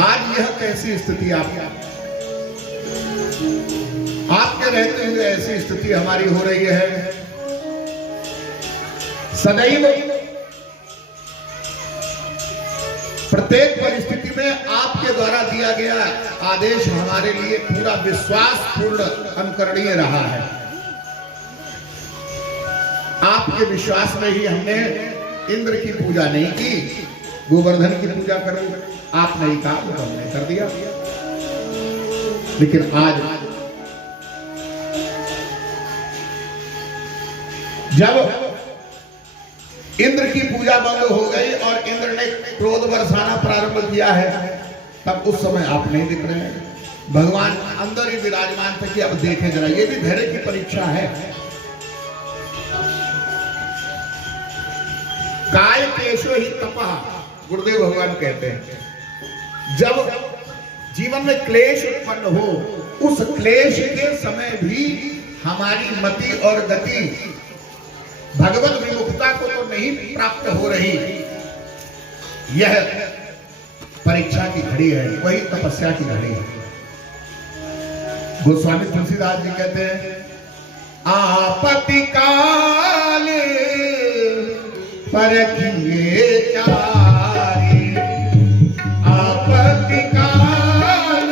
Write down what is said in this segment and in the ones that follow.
आज यह कैसी स्थिति आपके रहते हुए ऐसी स्थिति हमारी हो रही है। सदैव प्रत्येक परिस्थिति में आपके द्वारा दिया गया आदेश हमारे लिए पूरा विश्वासपूर्ण अनुकरणीय रहा है। आपके विश्वास में ही हमने इंद्र की पूजा नहीं की, गोवर्धन की पूजा करो आप नहीं कहा तो हमने कर दिया। लेकिन आज जब इंद्र की पूजा बंद हो गई और इंद्र ने क्रोध बरसाना प्रारंभ किया है, तब उस समय आप नहीं दिख रहे हैं। भगवान अंदर ही विराजमान थे कि अब देखे जरा, ये भी धैर्य की परीक्षा है। काय क्लेशो ही तपः, गुरुदेव भगवान कहते हैं जब जीवन में क्लेश उत्पन्न हो, उस क्लेश के समय भी हमारी मति और गति भगवत विमुखता को तो नहीं प्राप्त हो रही। यह परीक्षा की घड़ी है, वही तपस्या की घड़ी है। गोस्वामी तुलसीदास जी कहते हैं आपत्ति काल परखिए चारी, आपत्ति काल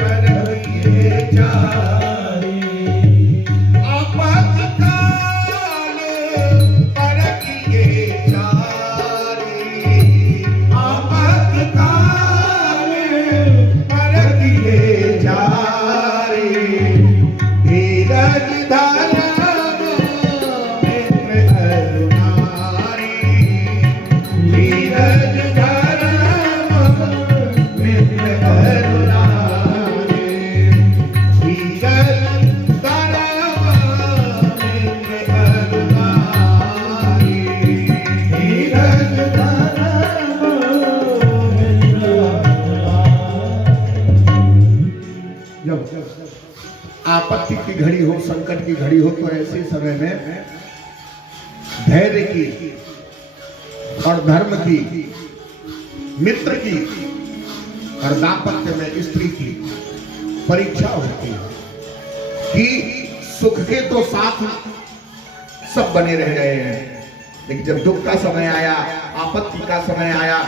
परखिए चारी, आपत्ति काल परखिए चारी, आपत्ति काल परखिए चारी, धीरज धर आपत्ति की घड़ी हो, संकट की घड़ी हो, तो ऐसे समय में धैर्य की और धर्म की, मित्र की और दाम्पत्य में स्त्री की परीक्षा होती है कि सुख के तो साथ सब बने रह गए हैं, लेकिन जब दुख का समय आया, आपत्ति का समय आया,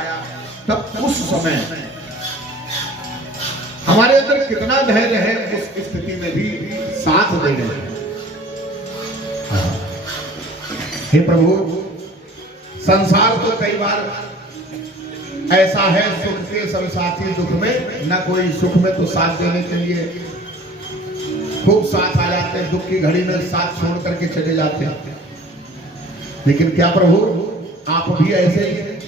तब उस समय हमारे अंदर कितना धैर्य है उस स्थिति में भी साथ देने हैं। हे प्रभु, संसार तो कई बार ऐसा है, सुख के सब साथी दुख में, न कोई सुख में तो साथ देने के लिए खूब साथ आ जाते हैं, दुख की घड़ी में साथ छोड़ करके चले जाते हैं। लेकिन क्या प्रभु आप भी ऐसे ही हैं?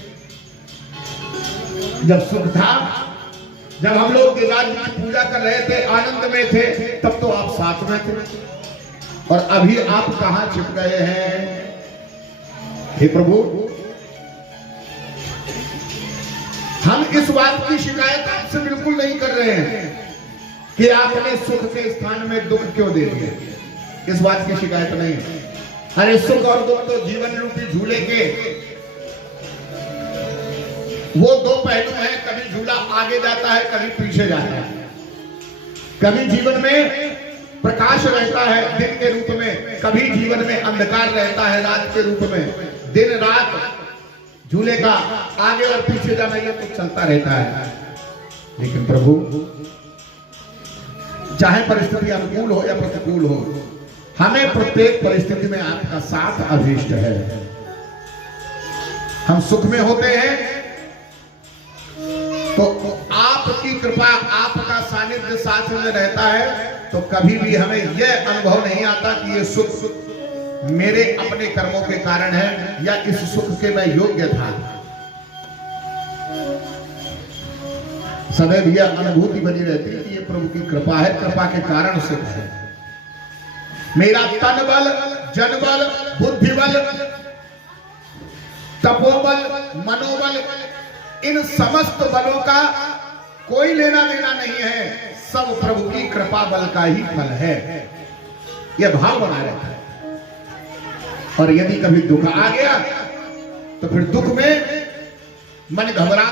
जब सुख था, जब हम लोग गिरिराज की पूजा कर रहे थे, आनंद में थे, तब तो आप साथ में थे, और अभी आप कहां छिप गए हैं? हे प्रभु, हम इस बात की शिकायत आपसे बिल्कुल नहीं कर रहे हैं कि आपने सुख के स्थान में दुख क्यों दे दिया, इस बात की शिकायत नहीं है। अरे सुख और दुख तो जीवन रूपी झूले के वो दो पहलू हैं, कभी झूला आगे जाता है, कभी पीछे जाता है। कभी जीवन में प्रकाश रहता है दिन के रूप में, कभी जीवन में अंधकार रहता है रात के रूप में। दिन रात झूले का आगे और पीछे जाना ये तो चलता रहता है। लेकिन प्रभु, चाहे परिस्थिति अनुकूल हो या प्रतिकूल हो, हमें प्रत्येक परिस्थिति में आपका साथ अभीष्ट है। हम सुख में होते हैं तो आपकी कृपा, आपका सानिध्य साथ में रहता है, तो कभी भी हमें यह अनुभव नहीं आता कि ये सुख मेरे अपने कर्मों के कारण है या इस सुख के मैं योग्य था। सदैव यह अनुभूति बनी रहती है कि ये प्रभु की कृपा है, कृपा के कारण सुख है। मेरा तन बल, जन बल, बुद्धि बल, तपोबल, मनोबल, इन समस्त बलों का कोई लेना देना नहीं है, सब प्रभु की कृपा बल का ही फल है। यह भाव बना रहता है। और यदि कभी दुख आ गया तो फिर दुख में मन घबरा